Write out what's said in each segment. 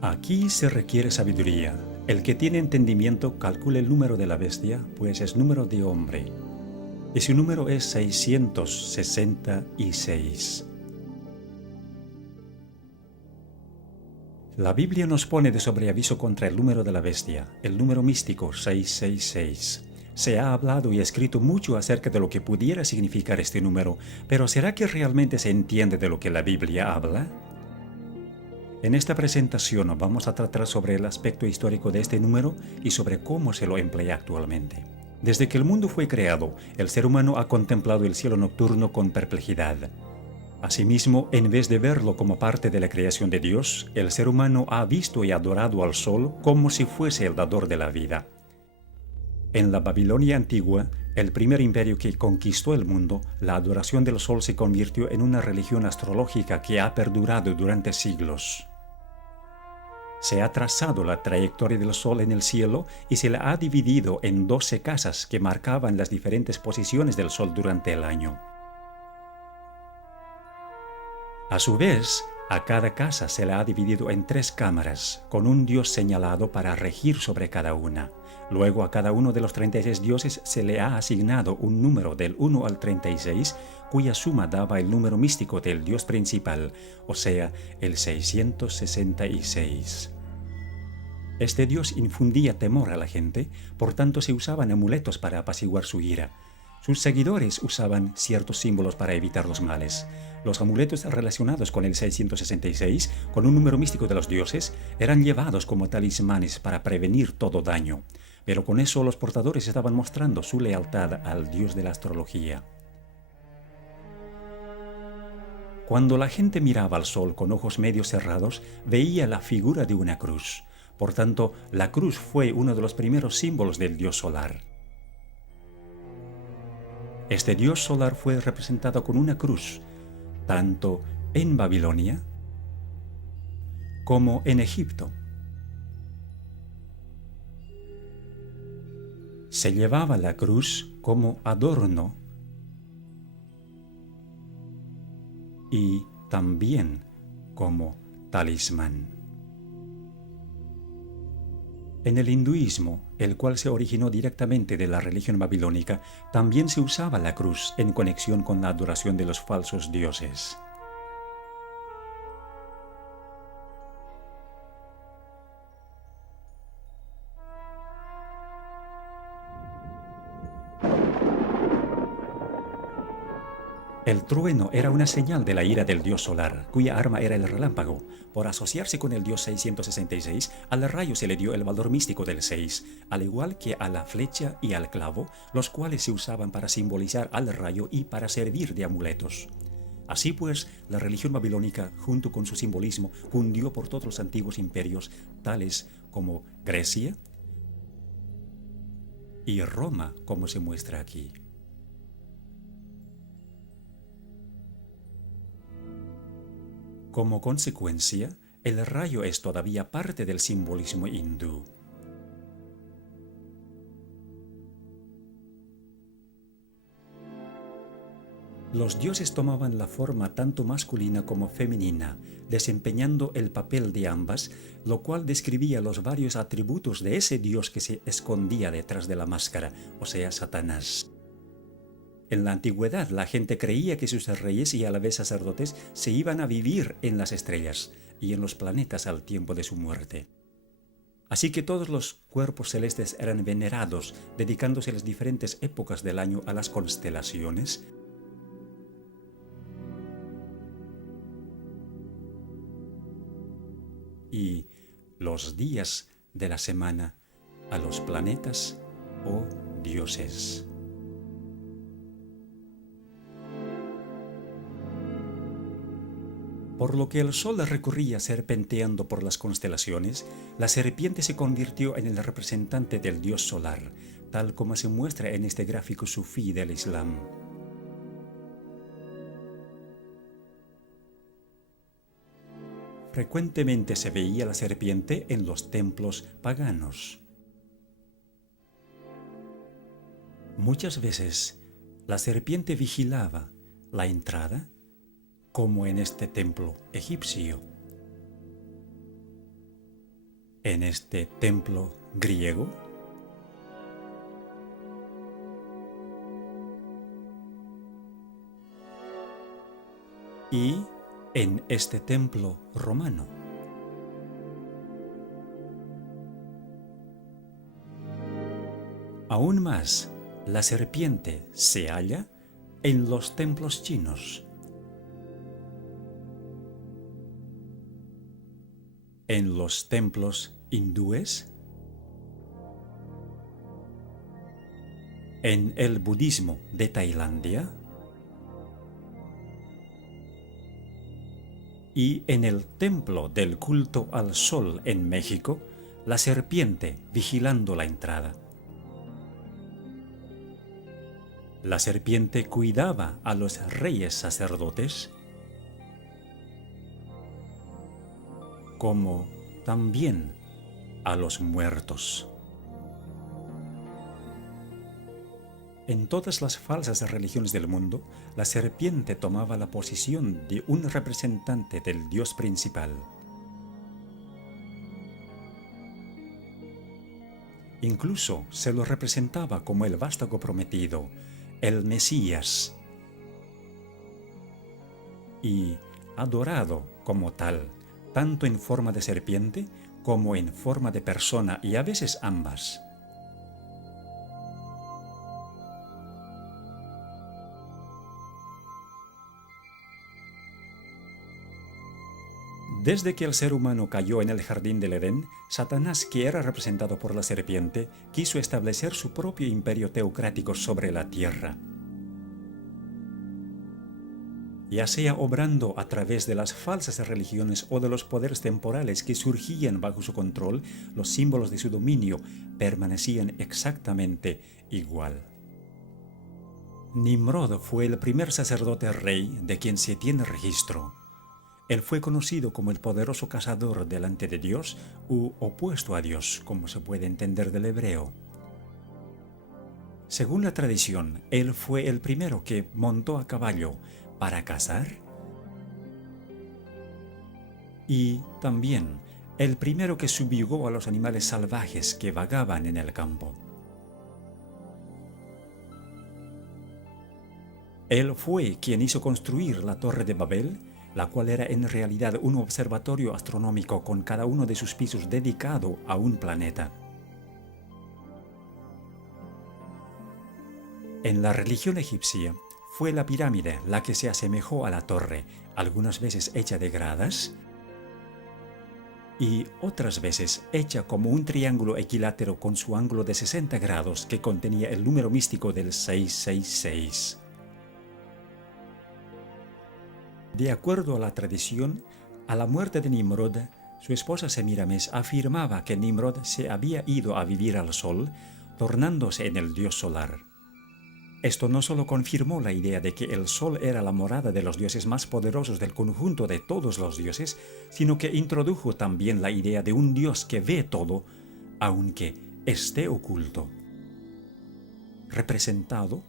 Aquí se requiere sabiduría. El que tiene entendimiento calcula el número de la bestia, pues es número de hombre. Y su número es 666. La Biblia nos pone de sobreaviso contra el número de la bestia, el número místico 666. Se ha hablado y escrito mucho acerca de lo que pudiera significar este número, pero ¿será que realmente se entiende de lo que la Biblia habla? En esta presentación vamos a tratar sobre el aspecto histórico de este número y sobre cómo se lo emplea actualmente. Desde que el mundo fue creado, el ser humano ha contemplado el cielo nocturno con perplejidad. Asimismo, en vez de verlo como parte de la creación de Dios, el ser humano ha visto y adorado al sol como si fuese el dador de la vida. En la Babilonia antigua, el primer imperio que conquistó el mundo, la adoración del sol se convirtió en una religión astrológica que ha perdurado durante siglos. Se ha trazado la trayectoria del sol en el cielo y se la ha dividido en 12 casas que marcaban las diferentes posiciones del sol durante el año. A su vez, a cada casa se la ha dividido en 3 cámaras, con un dios señalado para regir sobre cada una. Luego a cada uno de los 36 dioses se le ha asignado un número del 1 al 36, cuya suma daba el número místico del dios principal, o sea, el 666. Este dios infundía temor a la gente, por tanto se usaban amuletos para apaciguar su ira. Sus seguidores usaban ciertos símbolos para evitar los males. Los amuletos relacionados con el 666, con un número místico de los dioses, eran llevados como talismanes para prevenir todo daño, pero con eso los portadores estaban mostrando su lealtad al dios de la astrología. Cuando la gente miraba al sol con ojos medio cerrados, veía la figura de una cruz. Por tanto, la cruz fue uno de los primeros símbolos del dios solar. Este dios solar fue representado con una cruz, tanto en Babilonia como en Egipto. Se llevaba la cruz como adorno y también como talismán. En el hinduismo, el cual se originó directamente de la religión babilónica, también se usaba la cruz en conexión con la adoración de los falsos dioses. El trueno era una señal de la ira del dios solar, cuya arma era el relámpago. Por asociarse con el dios 666, al rayo se le dio el valor místico del 6, al igual que a la flecha y al clavo, los cuales se usaban para simbolizar al rayo y para servir de amuletos. Así pues, la religión babilónica, junto con su simbolismo, cundió por todos los antiguos imperios, tales como Grecia y Roma, como se muestra aquí. Como consecuencia, el rayo es todavía parte del simbolismo hindú. Los dioses tomaban la forma tanto masculina como femenina, desempeñando el papel de ambas, lo cual describía los varios atributos de ese dios que se escondía detrás de la máscara, o sea, Satanás. En la antigüedad, la gente creía que sus reyes y a la vez sacerdotes se iban a vivir en las estrellas y en los planetas al tiempo de su muerte. Así que todos los cuerpos celestes eran venerados, dedicándose las diferentes épocas del año a las constelaciones, y los días de la semana a los planetas o dioses. Por lo que el sol recorría serpenteando por las constelaciones, la serpiente se convirtió en el representante del dios solar, tal como se muestra en este gráfico sufí del Islam. Frecuentemente se veía la serpiente en los templos paganos. Muchas veces la serpiente vigilaba la entrada, como en este templo egipcio. en este templo griego y en este templo romano. Aún más, la serpiente se halla en los templos chinos, en los templos hindúes, en el budismo de Tailandia y en el templo del culto al sol en México, la serpiente vigilando la entrada. La serpiente cuidaba a los reyes sacerdotes, como también a los muertos. En todas las falsas religiones del mundo, la serpiente tomaba la posición de un representante del Dios principal. Incluso se lo representaba como el vástago prometido, el Mesías, y adorado como tal, tanto en forma de serpiente como en forma de persona, y a veces ambas. Desde que el ser humano cayó en el jardín del Edén, Satanás, que era representado por la serpiente, quiso establecer su propio imperio teocrático sobre la tierra. Ya sea obrando a través de las falsas religiones o de los poderes temporales que surgían bajo su control, los símbolos de su dominio permanecían exactamente igual. Nimrod fue el primer sacerdote rey de quien se tiene registro. Él fue conocido como el poderoso cazador delante de Dios u opuesto a Dios, como se puede entender del hebreo. Según la tradición, él fue el primero que montó a caballo para cazar y también el primero que subjugó a los animales salvajes que vagaban en el campo. Él fue quien hizo construir la Torre de Babel, la cual era en realidad un observatorio astronómico con cada uno de sus pisos dedicado a un planeta. En la religión egipcia, fue la pirámide la que se asemejó a la torre, algunas veces hecha de gradas y otras veces hecha como un triángulo equilátero con su ángulo de 60 grados que contenía el número místico del 666. De acuerdo a la tradición, a la muerte de Nimrod, su esposa Semiramis afirmaba que Nimrod se había ido a vivir al sol, tornándose en el dios solar. Esto no solo confirmó la idea de que el sol era la morada de los dioses más poderosos del conjunto de todos los dioses, sino que introdujo también la idea de un dios que ve todo, aunque esté oculto, representado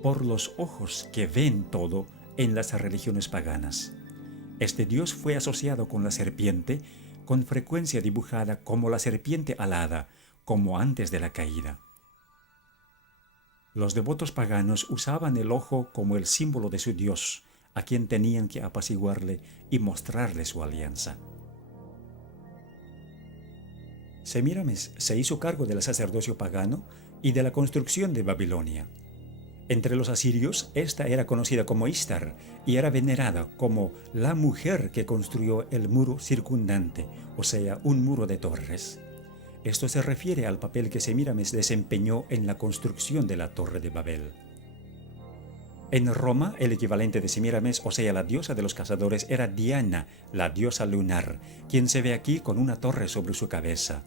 por los ojos que ven todo en las religiones paganas. Este dios fue asociado con la serpiente, con frecuencia dibujada como la serpiente alada, como antes de la caída. Los devotos paganos usaban el ojo como el símbolo de su dios, a quien tenían que apaciguarle y mostrarle su alianza. Semíramis se hizo cargo del sacerdocio pagano y de la construcción de Babilonia. Entre los asirios, esta era conocida como Istar y era venerada como la mujer que construyó el muro circundante, o sea, un muro de torres. Esto se refiere al papel que Semíramis desempeñó en la construcción de la Torre de Babel. En Roma, el equivalente de Semíramis, o sea, la diosa de los cazadores, era Diana, la diosa lunar, quien se ve aquí con una torre sobre su cabeza.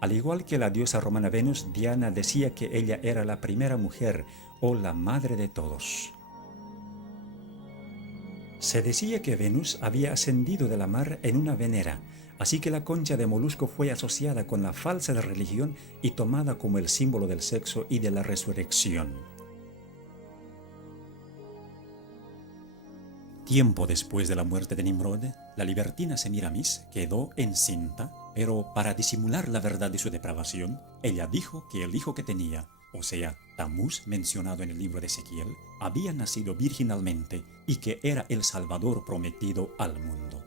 Al igual que la diosa romana Venus, Diana decía que ella era la primera mujer o la madre de todos. Se decía que Venus había ascendido de la mar en una venera, así que la concha de molusco fue asociada con la falsa religión y tomada como el símbolo del sexo y de la resurrección. Tiempo después de la muerte de Nimrod, la libertina Semíramis quedó encinta Pero para disimular la verdad de su depravación, ella dijo que el hijo que tenía, o sea, Tamuz mencionado en el libro de Ezequiel, había nacido virginalmente y que era el Salvador prometido al mundo.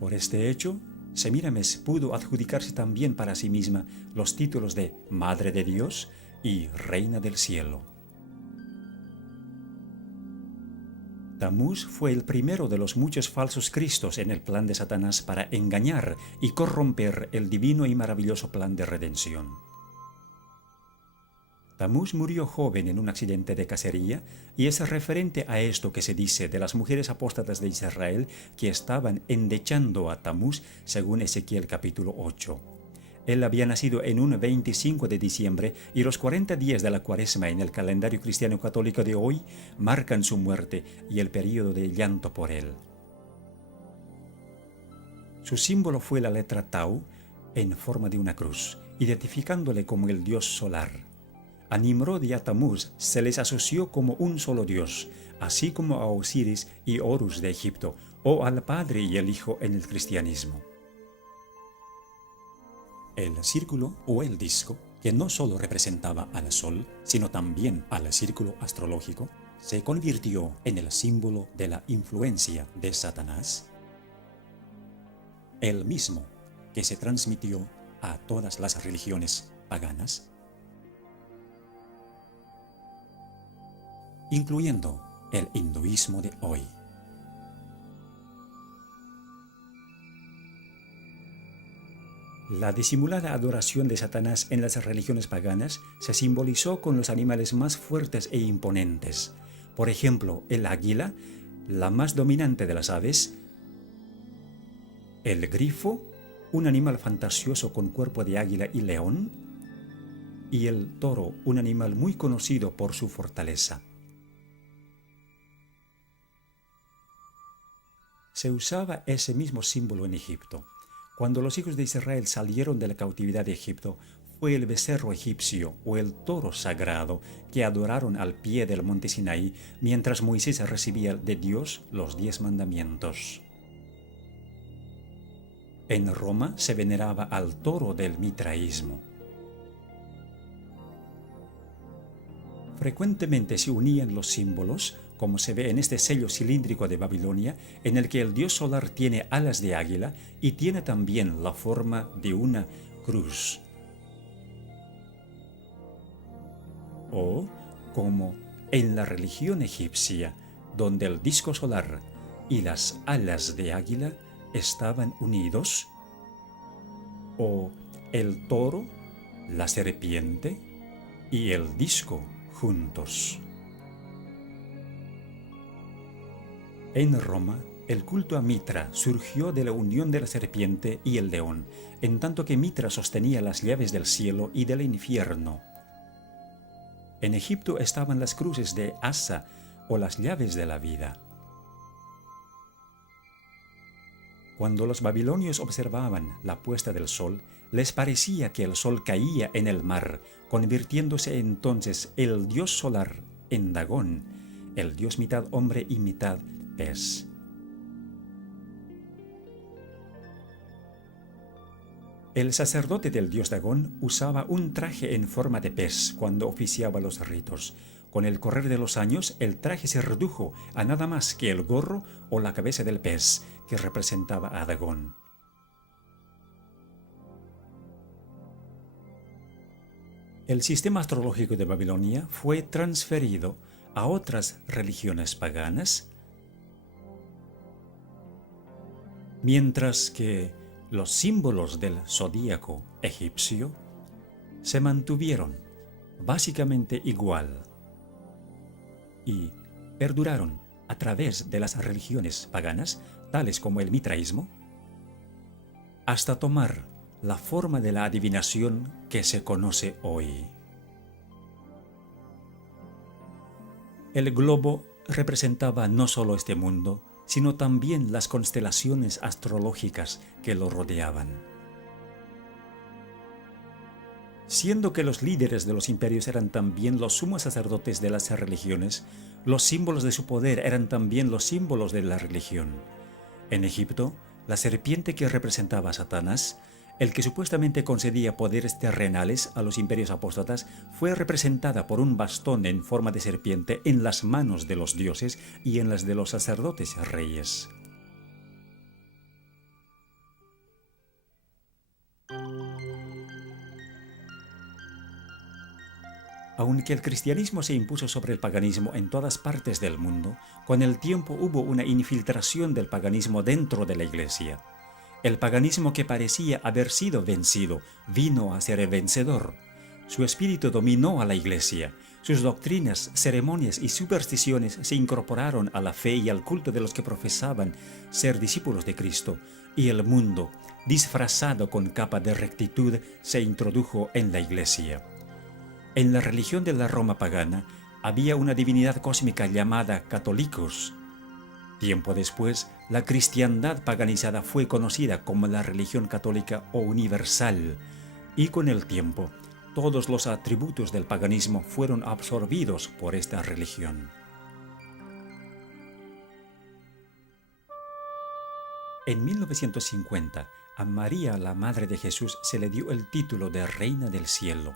Por este hecho, Semíramis pudo adjudicarse también para sí misma los títulos de Madre de Dios y Reina del Cielo. Tamuz fue el primero de los muchos falsos cristos en el plan de Satanás para engañar y corromper el divino y maravilloso plan de redención. Tamuz murió joven en un accidente de cacería y es referente a esto que se dice de las mujeres apóstatas de Israel que estaban endechando a Tamuz según Ezequiel capítulo 8. Él había nacido en un 25 de diciembre y los 40 días de la Cuaresma en el calendario cristiano católico de hoy marcan su muerte y el período de llanto por él. Su símbolo fue la letra Tau en forma de una cruz, identificándole como el dios solar. A Nimrod y a Tamuz se les asoció como un solo dios, así como a Osiris y Horus de Egipto, o al Padre y el Hijo en el cristianismo. El círculo o el disco, que no solo representaba al Sol, sino también al círculo astrológico, se convirtió en el símbolo de la influencia de Satanás, el mismo que se transmitió a todas las religiones paganas, incluyendo el hinduismo de hoy. La disimulada adoración de Satanás en las religiones paganas se simbolizó con los animales más fuertes e imponentes. Por ejemplo, el águila, la más dominante de las aves, el grifo, un animal fantasioso con cuerpo de águila y león, y el toro, un animal muy conocido por su fortaleza. Se usaba ese mismo símbolo en Egipto. Cuando los hijos de Israel salieron de la cautividad de Egipto, fue el becerro egipcio o el toro sagrado que adoraron al pie del monte Sinaí mientras Moisés recibía de Dios los 10 mandamientos. En Roma se veneraba al toro del mitraísmo. Frecuentemente se unían los símbolos, como se ve en este sello cilíndrico de Babilonia, en el que el dios solar tiene alas de águila y tiene también la forma de una cruz. O como en la religión egipcia, donde el disco solar y las alas de águila estaban unidos, o el toro, la serpiente y el disco juntos. En Roma, el culto a Mitra surgió de la unión de la serpiente y el león, en tanto que Mitra sostenía las llaves del cielo y del infierno. En Egipto estaban las cruces de Asa o las llaves de la vida. Cuando los babilonios observaban la puesta del sol, les parecía que el sol caía en el mar, convirtiéndose entonces el dios solar en Dagón, el dios mitad hombre y mitad pez. El sacerdote del dios Dagón usaba un traje en forma de pez cuando oficiaba los ritos. Con el correr de los años, el traje se redujo a nada más que el gorro o la cabeza del pez, que representaba a Dagón. El sistema astrológico de Babilonia fue transferido a otras religiones paganas, mientras que los símbolos del zodíaco egipcio se mantuvieron básicamente igual y perduraron a través de las religiones paganas, tales como el mitraísmo, hasta tomar la forma de la adivinación que se conoce hoy. El globo representaba no solo este mundo, sino también las constelaciones astrológicas que lo rodeaban. Siendo que los líderes de los imperios eran también los sumos sacerdotes de las religiones, los símbolos de su poder eran también los símbolos de la religión. En Egipto, la serpiente que representaba a Satanás, el que supuestamente concedía poderes terrenales a los imperios apóstatas, fue representada por un bastón en forma de serpiente en las manos de los dioses y en las de los sacerdotes reyes. Aunque el cristianismo se impuso sobre el paganismo en todas partes del mundo, con el tiempo hubo una infiltración del paganismo dentro de la Iglesia. El paganismo que parecía haber sido vencido vino a ser el vencedor. Su espíritu dominó a la Iglesia. Sus doctrinas, ceremonias y supersticiones se incorporaron a la fe y al culto de los que profesaban ser discípulos de Cristo, y el mundo, disfrazado con capa de rectitud, se introdujo en la Iglesia. En la religión de la Roma pagana había una divinidad cósmica llamada Catholicos. Tiempo después, la cristiandad paganizada fue conocida como la religión católica o universal, y con el tiempo, todos los atributos del paganismo fueron absorbidos por esta religión. En 1950, a María, la Madre de Jesús, se le dio el título de Reina del Cielo.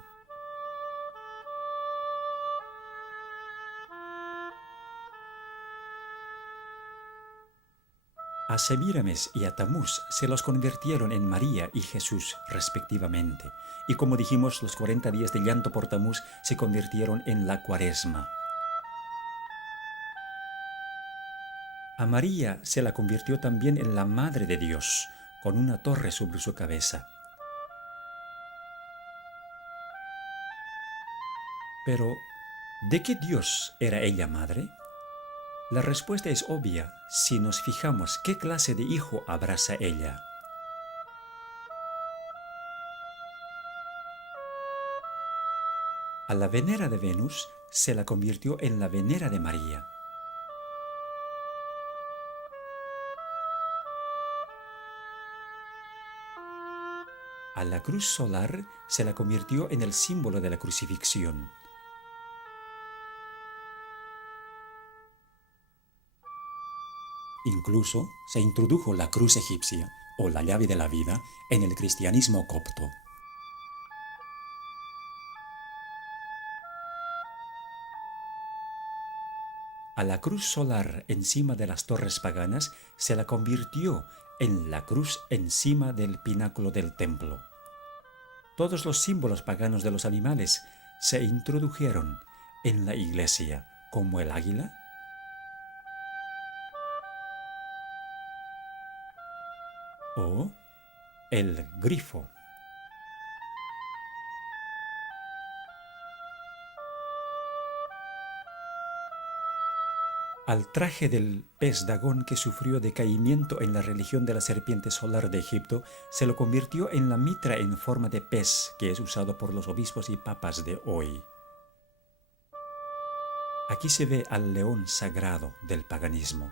A Semíramis y a Tamuz se los convirtieron en María y Jesús, respectivamente, y como dijimos, los 40 días de llanto por Tamuz se convirtieron en la Cuaresma. A María se la convirtió también en la Madre de Dios, con una torre sobre su cabeza. Pero, ¿de qué Dios era ella madre? La respuesta es obvia si nos fijamos qué clase de hijo abraza ella. A la Venera de Venus se la convirtió en la Venera de María. A la cruz solar se la convirtió en el símbolo de la crucifixión. Incluso se introdujo la cruz egipcia, o la llave de la vida, en el cristianismo copto. A la cruz solar encima de las torres paganas se la convirtió en la cruz encima del pináculo del templo. Todos los símbolos paganos de los animales se introdujeron en la iglesia, como el águila, o el grifo. Al traje del pez Dagón que sufrió decaimiento en la religión de la serpiente solar de Egipto, se lo convirtió en la mitra en forma de pez que es usado por los obispos y papas de hoy. Aquí se ve al león sagrado del paganismo.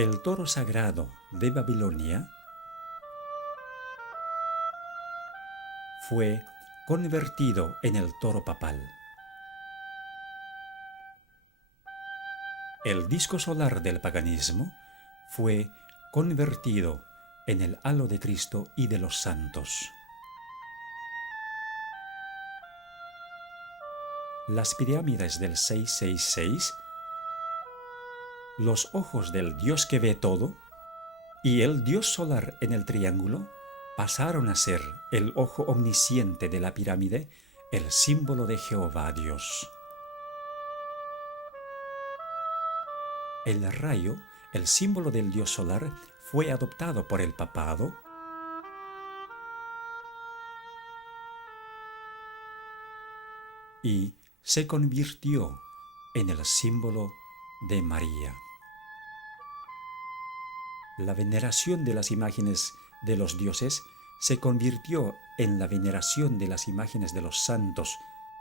El toro sagrado de Babilonia fue convertido en el toro papal. El disco solar del paganismo fue convertido en el halo de Cristo y de los santos. Las pirámides del 666, los ojos del Dios que ve todo, y el Dios solar en el triángulo pasaron a ser el ojo omnisciente de la pirámide, el símbolo de Jehová Dios. El rayo, el símbolo del Dios solar, fue adoptado por el papado y se convirtió en el símbolo de María. La veneración de las imágenes de los dioses se convirtió en la veneración de las imágenes de los santos.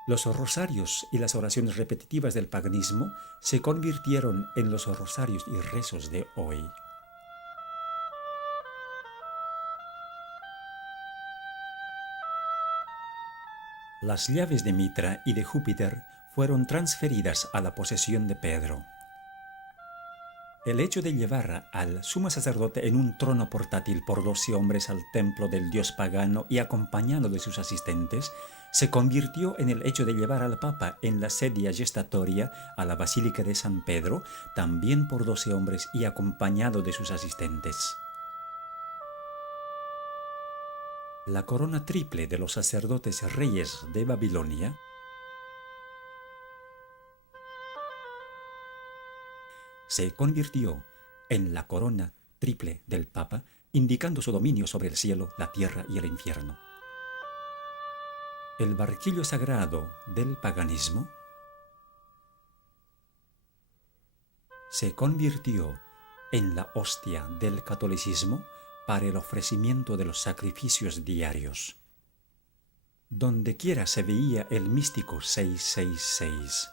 Los rosarios y las oraciones repetitivas del paganismo se convirtieron en los rosarios y rezos de hoy. Las llaves de Mitra y de Júpiter fueron transferidas a la posesión de Pedro. El hecho de llevar al sumo sacerdote en un trono portátil por 12 hombres al templo del dios pagano y acompañado de sus asistentes, se convirtió en el hecho de llevar al Papa en la sedia gestatoria a la Basílica de San Pedro, también por 12 hombres y acompañado de sus asistentes. La corona triple de los sacerdotes reyes de Babilonia se convirtió en la corona triple del Papa, indicando su dominio sobre el cielo, la tierra y el infierno. El barquillo sagrado del paganismo se convirtió en la hostia del catolicismo para el ofrecimiento de los sacrificios diarios. Dondequiera se veía el místico 666.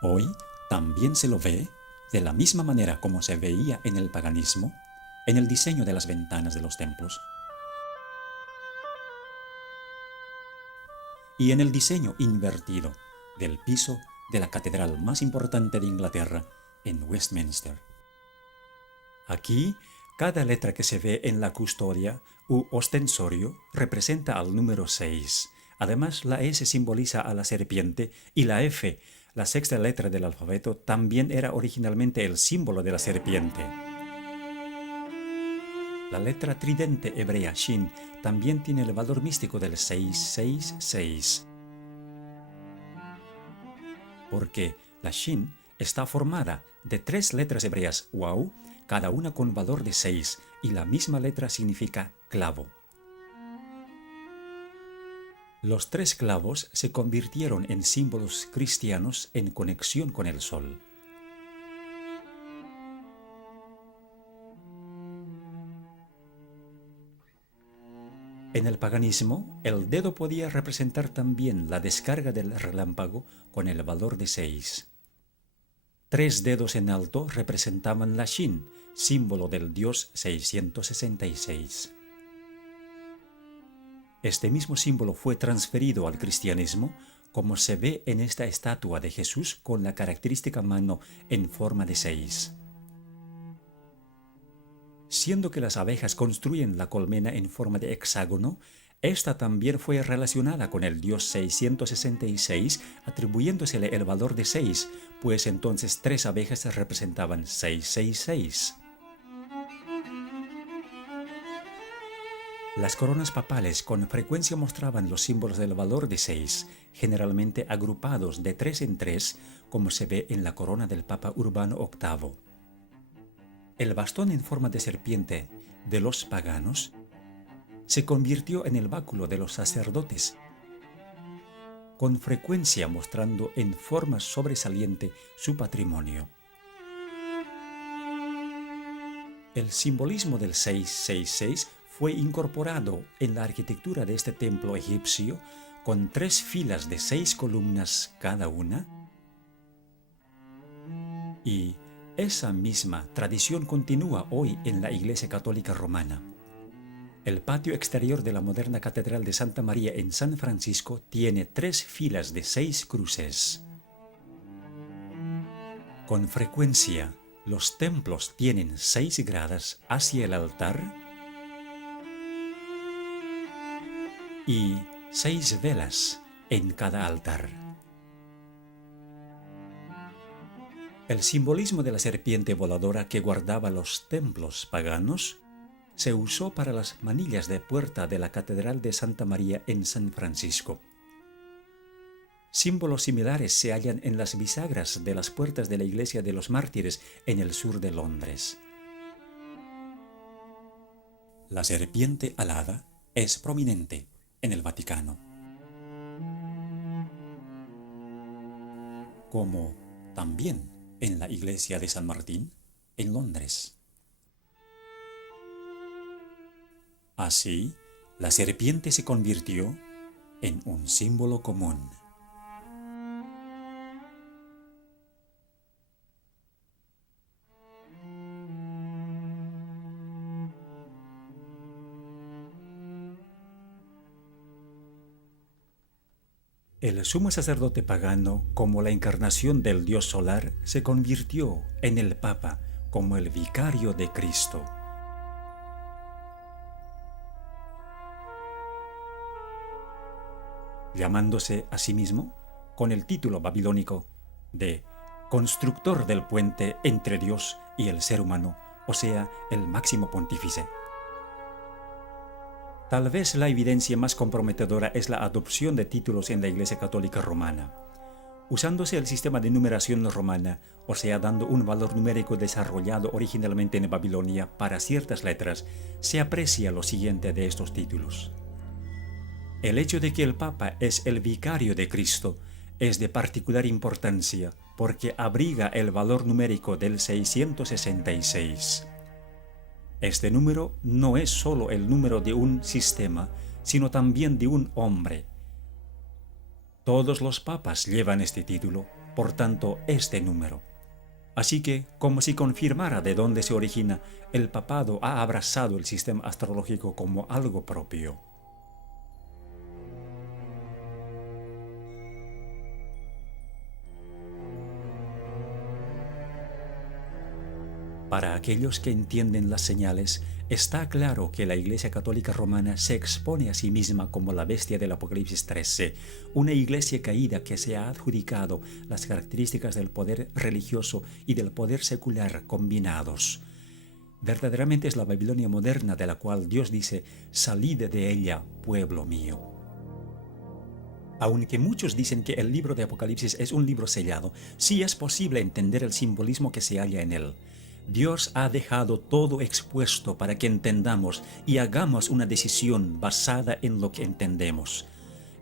Hoy también se lo ve de la misma manera como se veía en el paganismo, en el diseño de las ventanas de los templos y en el diseño invertido del piso de la catedral más importante de Inglaterra, en Westminster. Aquí, cada letra que se ve en la custodia u ostensorio representa al número 6. Además, la S simboliza a la serpiente y la F, la sexta letra del alfabeto, también era originalmente el símbolo de la serpiente. La letra tridente hebrea Shin también tiene el valor místico del 666, porque la Shin está formada de 3 letras hebreas Wow, cada una con valor de 6, y la misma letra significa clavo. Los 3 clavos se convirtieron en símbolos cristianos en conexión con el sol. En el paganismo, el dedo podía representar también la descarga del relámpago con el valor de 6. 3 dedos en alto representaban la Shin, símbolo del dios 666. Este mismo símbolo fue transferido al cristianismo, como se ve en esta estatua de Jesús con la característica mano en forma de 6. Siendo que las abejas construyen la colmena en forma de hexágono, esta también fue relacionada con el dios 666, atribuyéndosele el valor de 6, pues entonces 3 abejas representaban 666. Las coronas papales con frecuencia mostraban los símbolos del valor de 6, generalmente agrupados de 3 en 3, como se ve en la corona del Papa Urbano VIII. El bastón en forma de serpiente de los paganos se convirtió en el báculo de los sacerdotes, con frecuencia mostrando en forma sobresaliente su patrimonio. El simbolismo del 666 fue incorporado en la arquitectura de este templo egipcio con 3 filas de 6 columnas cada una, y esa misma tradición continúa hoy en la Iglesia Católica Romana. El patio exterior de la moderna Catedral de Santa María en San Francisco tiene 3 filas de 6 cruces. Con frecuencia, los templos tienen 6 gradas hacia el altar y 6 velas en cada altar. El simbolismo de la serpiente voladora que guardaba los templos paganos se usó para las manillas de puerta de la Catedral de Santa María en San Francisco. Símbolos similares se hallan en las bisagras de las puertas de la Iglesia de los Mártires en el sur de Londres. La serpiente alada es prominente en el Vaticano, como también en la Iglesia de San Martín en Londres. Así, la serpiente se convirtió en un símbolo común. El sumo sacerdote pagano, como la encarnación del dios solar, se convirtió en el Papa como el vicario de Cristo. Llamándose a sí mismo con el título babilónico de constructor del puente entre Dios y el ser humano, o sea, el máximo pontífice. Tal vez la evidencia más comprometedora es la adopción de títulos en la Iglesia Católica Romana. Usándose el sistema de numeración romana, o sea, dando un valor numérico desarrollado originalmente en Babilonia para ciertas letras, se aprecia lo siguiente de estos títulos. El hecho de que el Papa es el vicario de Cristo es de particular importancia porque abriga el valor numérico del 666. Este número no es solo el número de un sistema, sino también de un hombre. Todos los papas llevan este título, por tanto, este número. Así que, como si confirmara de dónde se origina, el papado ha abrazado el sistema astrológico como algo propio. Para aquellos que entienden las señales, está claro que la Iglesia Católica Romana se expone a sí misma como la bestia del Apocalipsis 13, una iglesia caída que se ha adjudicado las características del poder religioso y del poder secular combinados. Verdaderamente es la Babilonia moderna de la cual Dios dice: «Salid de ella, pueblo mío». Aunque muchos dicen que el libro de Apocalipsis es un libro sellado, sí es posible entender el simbolismo que se halla en él. Dios ha dejado todo expuesto para que entendamos y hagamos una decisión basada en lo que entendemos.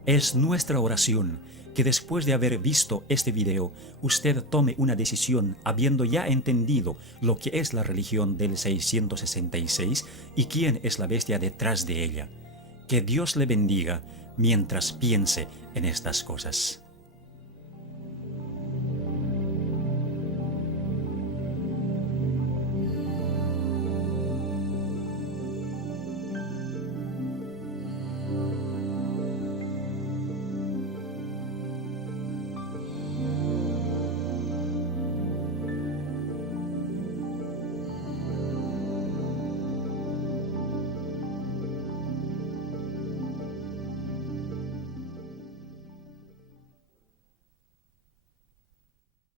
Es nuestra oración que después de haber visto este video, usted tome una decisión habiendo ya entendido lo que es la religión del 666 y quién es la bestia detrás de ella. Que Dios le bendiga mientras piense en estas cosas.